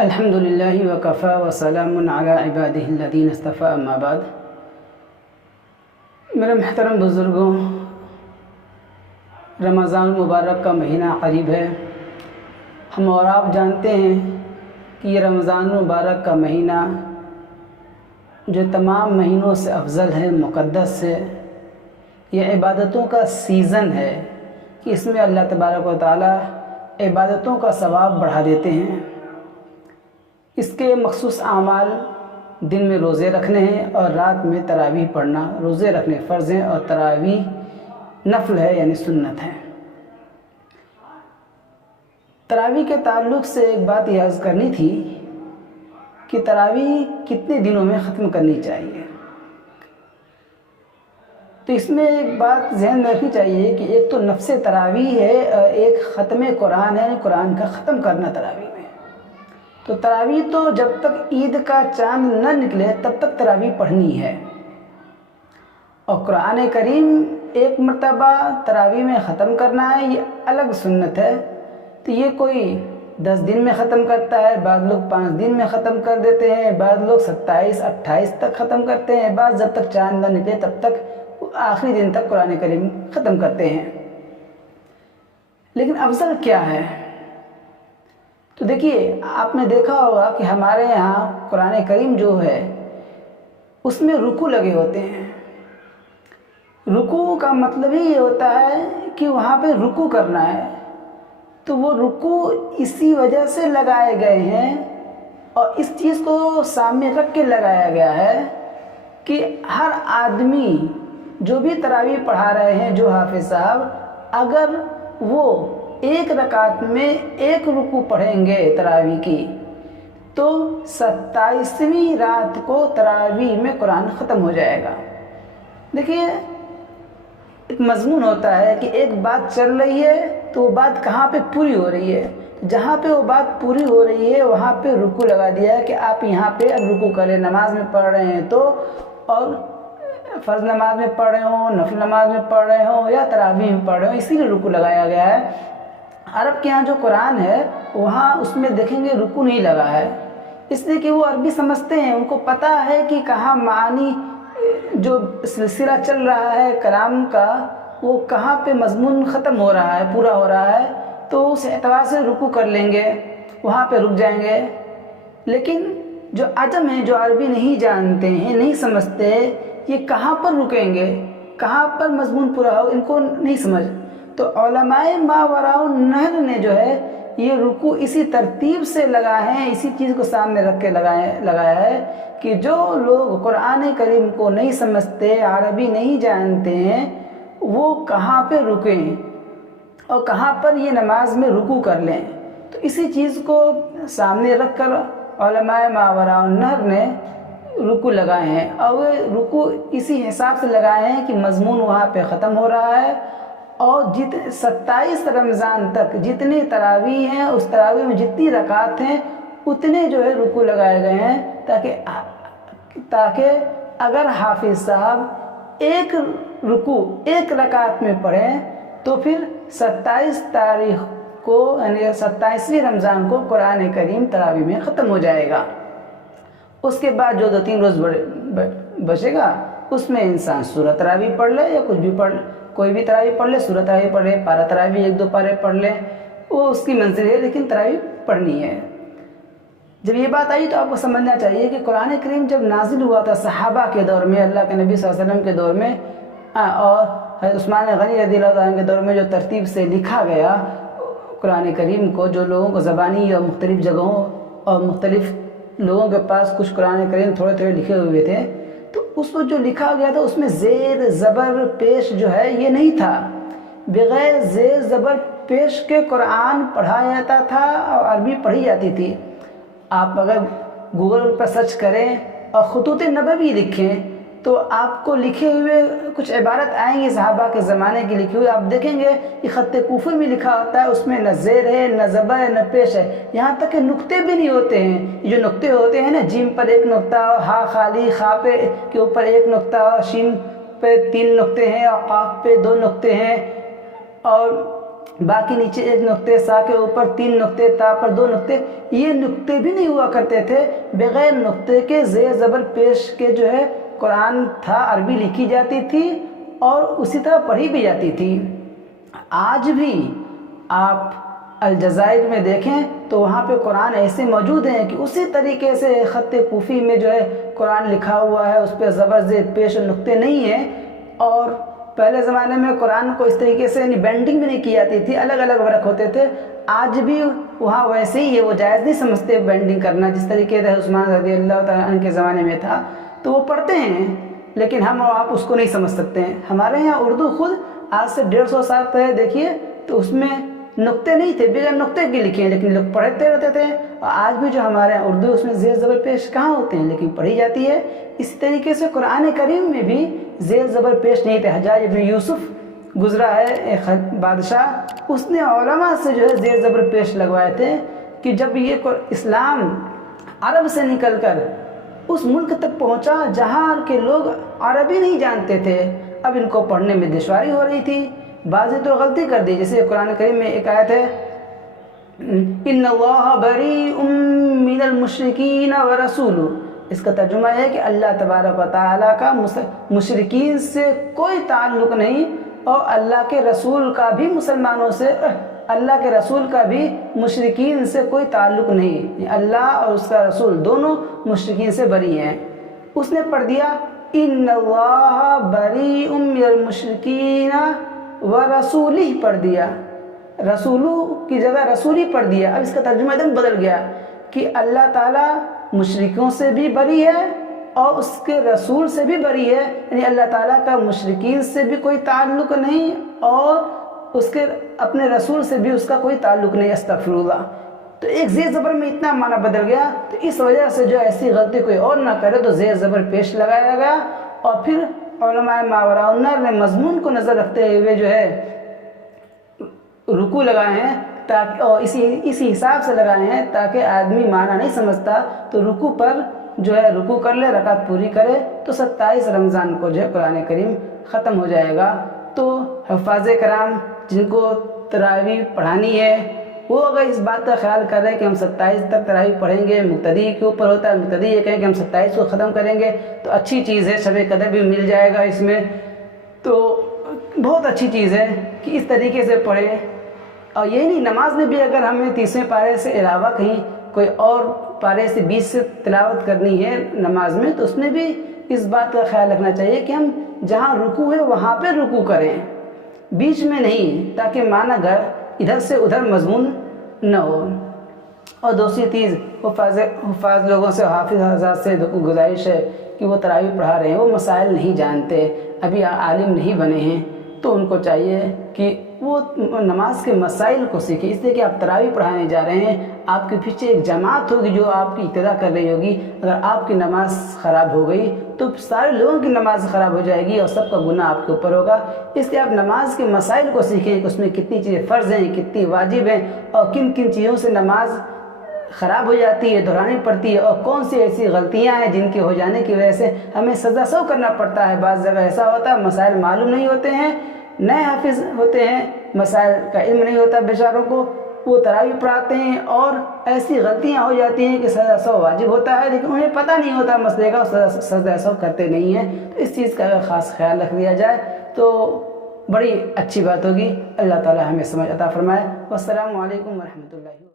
الحمد للہ وکفیٰ وسلام علی عبادہ الذین اصطفیٰ اما بعد۔ میرے محترم بزرگوں، رمضان المبارک کا مہینہ قریب ہے۔ ہم اور آپ جانتے ہیں کہ یہ رمضان المبارک کا مہینہ جو تمام مہینوں سے افضل ہے، مقدس ہے، یہ عبادتوں کا سیزن ہے کہ اس میں اللہ تبارک و تعالی عبادتوں کا ثواب بڑھا دیتے ہیں۔ اس کے مخصوص اعمال دن میں روزے رکھنے ہیں اور رات میں تراویح پڑھنا۔ روزے رکھنے فرض ہیں اور تراویح نفل ہے، یعنی سنت ہے۔ تراویح کے تعلق سے ایک بات یہ عرض کرنی تھی کہ تراویح کتنے دنوں میں ختم کرنی چاہیے۔ تو اس میں ایک بات ذہن میں رکھنی چاہیے کہ ایک تو نفس تراویح ہے اور ایک ختم قرآن ہے، قرآن کا ختم کرنا تراویح میں۔ تو تراویح تو جب تک عید کا چاند نہ نکلے تب تک تراویح پڑھنی ہے، اور قرآن کریم ایک مرتبہ تراویح میں ختم کرنا ہے، یہ الگ سنت ہے۔ تو یہ کوئی 10 دن میں ختم کرتا ہے، بعض لوگ 5 دن میں ختم کر دیتے ہیں، بعض لوگ 27 28 تک ختم کرتے ہیں، بعض جب تک چاند نہ نکلے تب تک آخری دن تک قرآن کریم ختم کرتے ہیں۔ لیکن افضل کیا ہے؟ تو دیکھیے، آپ نے دیکھا ہوگا کہ ہمارے یہاں قرآن کریم جو ہے اس میں رکوع لگے ہوتے ہیں۔ رکوع کا مطلب ہی یہ ہوتا ہے کہ وہاں پہ رکوع کرنا ہے۔ تو وہ رکوع اسی وجہ سے لگائے گئے ہیں اور اس چیز کو سامنے رکھ کے لگایا گیا ہے کہ ہر آدمی جو بھی تراویح پڑھا رہے ہیں، جو حافظ صاحب، اگر وہ ایک رکعت میں ایک رکوع پڑھیں گے تراویح کی تو 27ویں رات کو تراویح میں قرآن ختم ہو جائے گا۔ دیکھیے، ایک مضمون ہوتا ہے کہ ایک بات چل رہی ہے تو وہ بات کہاں پہ پوری ہو رہی ہے۔ جہاں پہ وہ بات پوری ہو رہی ہے وہاں پہ رکوع لگا دیا ہے کہ آپ یہاں پہ اب رکوع کریں۔ نماز میں پڑھ رہے ہیں تو، اور فرض نماز میں پڑھ رہے ہوں، نفل نماز میں پڑھ رہے ہوں یا تراویح میں پڑھ رہے ہوں، اسی لیے رکوع لگایا گیا ہے۔ عرب کے یہاں جو قرآن ہے وہاں اس میں دیکھیں گے رکوع نہیں لگا ہے، اس لیے کہ وہ عربی سمجھتے ہیں، ان کو پتہ ہے کہ کہاں معانی جو سلسلہ چل رہا ہے کلام کا وہ کہاں پہ مضمون ختم ہو رہا ہے، پورا ہو رہا ہے، تو اس اعتبار سے رکوع کر لیں گے، وہاں پہ رک جائیں گے۔ لیکن جو عجم ہیں، جو عربی نہیں جانتے ہیں، نہیں سمجھتے، یہ کہاں پر رکیں گے، کہاں پر مضمون پورا ہو، ان کو نہیں سمجھ۔ تو علماء ماوراء النہر نے جو ہے یہ رکوع اسی ترتیب سے لگائے ہیں، اسی چیز کو سامنے رکھ کے لگایا ہے کہ جو لوگ قرآن کریم کو نہیں سمجھتے، عربی نہیں جانتے ہیں، وہ کہاں پہ رکیں اور کہاں پر یہ نماز میں رکوع کر لیں۔ تو اسی چیز کو سامنے رکھ کر علماء ماوراء النہر نے رکوع لگائے ہیں، اور وہ رکوع اسی حساب سے لگائے ہیں کہ مضمون وہاں پہ ختم ہو رہا ہے، اور 27 رمضان تک جتنے تراویح ہیں اس تراویح میں جتنی رکعات ہیں اتنے جو ہے رکوع لگائے گئے ہیں تاکہ اگر حافظ صاحب ایک رکوع ایک رکعت میں پڑھیں تو پھر 27 تاریخ کو، یعنی 27ویں رمضان کو قرآن کریم تراویح میں ختم ہو جائے گا۔ اس کے بعد جو 2-3 روز بچے گا اس میں انسان سورہ تراویح پڑھ لے یا کچھ بھی پڑھ لے، کوئی بھی تراویح پڑھ لے، سورہ تراویح پڑھ لے، پارہ تراویح 1-2 پارے پڑھ لے، وہ اس کی منزل ہے، لیکن تراویح پڑھنی ہے۔ جب یہ بات آئی تو آپ کو سمجھنا چاہیے کہ قرآن کریم جب نازل ہوا تھا صحابہ کے دور میں، اللہ کے نبی صلی اللہ علیہ وسلم کے دور میں، اور حضرت عثمان غنی رضی اللہ عنہ کے دور میں جو ترتیب سے لکھا گیا قرآن کریم کو، جو لوگوں کو زبانی اور مختلف جگہوں اور مختلف لوگوں کے پاس کچھ قرآن کریم تھوڑے تھوڑے لکھے ہوئے تھے، تو اس وقت جو لکھا گیا تھا اس میں زیر زبر پیش جو ہے یہ نہیں تھا۔ بغیر زیر زبر پیش کے قرآن پڑھایا جاتا تھا اور عربی پڑھی جاتی تھی۔ آپ اگر گوگل پر سرچ کریں اور خطوط نبوی لکھیں تو آپ کو لکھے ہوئے کچھ عبارت آئیں گی صحابہ کے زمانے کی لکھی ہوئی، آپ دیکھیں گے کہ خط کوفی میں لکھا ہوتا ہے، اس میں نہ زیر ہے، نہ زبر ہے، نہ پیش ہے، یہاں تک کہ نقطے بھی نہیں ہوتے ہیں۔ یہ جو نقطے ہوتے ہیں نا، جیم پر 1 نقطہ، ہا خالی، خا پہ کے اوپر 1 نقطہ، شین پہ 3 نقطے ہیں، اور قاف پہ 2 نقطے ہیں، اور बाकी नीचे एक नुक्ते, सा के ऊपर 3 नुक्ते, ता पर 2 नुक्ते, ये नुक्ते भी नहीं हुआ करते थे। बगैर नुक्ते के ज़ेर ज़बर पेश के जो है कुरान था, अरबी लिखी जाती थी और उसी तरह पढ़ी भी जाती थी। आज भी आप अलजायर में देखें तो वहाँ पे कुरान ऐसे मौजूद हैं कि उसी तरीके से ख़त कूफ़ी में जो है कुरान लिखा हुआ है, उस पर ज़बर ज़ेर पेश नुक्ते नहीं हैं। और पहले ज़माने में कुरान को इस तरीके से बेंडिंग भी नहीं की जाती थी, अलग अलग वर्क होते थे। आज भी वहाँ वैसे ही है, वो जायज़ नहीं समझते बेंडिंग करना, जिस तरीके से उस्मान रज़ी अल्लाह तआला अन्हु के ज़माने में था। तो वो पढ़ते हैं, लेकिन हम और आप उसको नहीं समझ सकते हैं। हमारे यहाँ उर्दू खुद आज से 150 साल पहले देखिए तो उसमें नुक्ते नहीं थे, बगैर नुक्ते के लिखे हैं, लेकिन लोग पढ़ते रहते थे। और आज भी जो हमारे यहाँ उर्दू, उसमें ज़ेर ज़बर पेश कहाँ होते हैं, लेकिन पढ़ी जाती है। इसी तरीके से कुरान करीम में भी ज़ेर ज़बर पेश नहीं थे। हज्जाज इब्न यूसुफ गुज़रा है एक बादशाह, उसने उलमा से जो है ज़ेर ज़बर पेश लगवाए थे कि जब ये इस्लाम अरब से निकल कर उस मुल्क तक पहुँचा जहाँ के लोग अरबी नहीं जानते थे, अब इनको पढ़ने में दुश्वारी हो रही थी। बाज़ तो गलती कर दी, जैसे कुरान करीम में एक आयत है, इन्नल्लाह बरीउम मिनल मुशरिकीन व रसूलु। इसका तर्जुमा है कि अल्लाह तबारक व तआला का मुशरिकीन से कोई ताल्लुक़ नहीं और अल्लाह के रसूल का भी मुसलमानों से, अल्लाह के रसूल का भी मुशरिकीन से कोई ताल्लुक़ नहीं। अल्लाह और उसका रसूल दोनों मुशरिकीन से बरी हैं। उसने पढ़ दिया इन्नल्लाह बरीउम मिनल मुशरिकीन व रसूली पढ़ दिया, रसूलू की जगह रसूली पढ़ दिया। अब इसका तर्जुमा एकदम बदल गया कि अल्लाह ताला मुशरिकों से भी बरी है और उसके रसूल से भी बरी है, यानी अल्लाह ताला का मुशरिकीन से भी कोई ताल्लुक़ नहीं और उसके अपने रसूल से भी उसका कोई ताल्लुक़ नहीं। अस्तगफिरुल्लाह। तो एक ज़ेर ज़बर में इतना माना बदल गया, तो इस वजह से जो ऐसी गलती कोई और ना करे तो ज़ेर ज़बर पेश लगाया गया। और फिर उलमाए मावराउन्नर ने मज़मून को नज़र रखते हुए जो है रुकू लगाए हैं, ताकि और इसी हिसाब से लगाए हैं ताकि आदमी माना नहीं समझता तो रुकू पर जो है रुकू कर ले, रकात पूरी करे, तो 27 रमज़ान को जो है कुरान करीम ख़त्म हो जाएगा। तो हफ़ाज़े कराम जिनको तरावी पढ़ानी है वो अगर इस बात का ख्याल कर रहे हैं कि हम 27 तक तरावी पढ़ेंगे, मुक्तदी के ऊपर होता है, मुक्तदी ये कहें कि हम 27 को ख़त्म करेंगे, तो अच्छी चीज़ है, शब कदर भी मिल जाएगा इसमें, तो बहुत अच्छी चीज़ है कि इस तरीके से पढ़ें। और यही नहीं, नमाज में भी अगर हमें 30वें पारे से अलावा कहीं कोई और पारे से 20 से तिलावत करनी है नमाज में, तो उसमें भी इस बात का ख्याल रखना चाहिए कि हम जहाँ रुकू है वहाँ पे रुकू करें, बीच में नहीं, ताकि माना घर इधर से उधर मजमून न हो। और दूसरी चीज़, हुफ़ाज़ लोगों से, हाफिज़ हज़रात से गुजारिश है कि वो तरावी पढ़ा रहे हैं, वो मसाइल नहीं जानते, अभी आलिम नहीं बने हैं, तो उनको चाहिए कि वो नमाज के मसाइल को सीखें। इसलिए कि आप तरावी पढ़ाने जा रहे हैं, आपके पीछे एक जमात होगी जो आपकी इक्तदा कर रही होगी। अगर आपकी नमाज ख़राब हो गई तो सारे लोगों की नमाज ख़राब हो जाएगी और सबका गुनाह आपके ऊपर होगा। इसलिए आप नमाज के मसाइल को सीखें कि उसमें कितनी चीज़ें फ़र्ज़ हैं, कितनी वाजिब हैं और किन किन चीज़ों से नमाज ख़राब हो जाती है, दोहरानी पड़ती है, और कौन सी ऐसी गलतियाँ हैं जिनके हो जाने की वजह से हमें सज़ा सौ करना पड़ता है। बाज़ जगह ऐसा होता है मसाइल मालूम नहीं होते हैं, नए हाफिज़ होते हैं, मसाइल का इल्म नहीं होता बेचारों को, वो तरावी पढ़ाते हैं और ऐसी गलतियां हो जाती हैं कि सज़ा सौ वाजिब होता है, लेकिन उन्हें पता नहीं होता मसले का, सज़ा सौ करते नहीं हैं। तो इस चीज़ का अगर ख़ास ख्याल रख दिया जाए तो बड़ी अच्छी बात होगी। अल्लाह ताला हमें समझ अता फरमाए। वस्सलामु अलैकुम वरहमतुल्लाहि।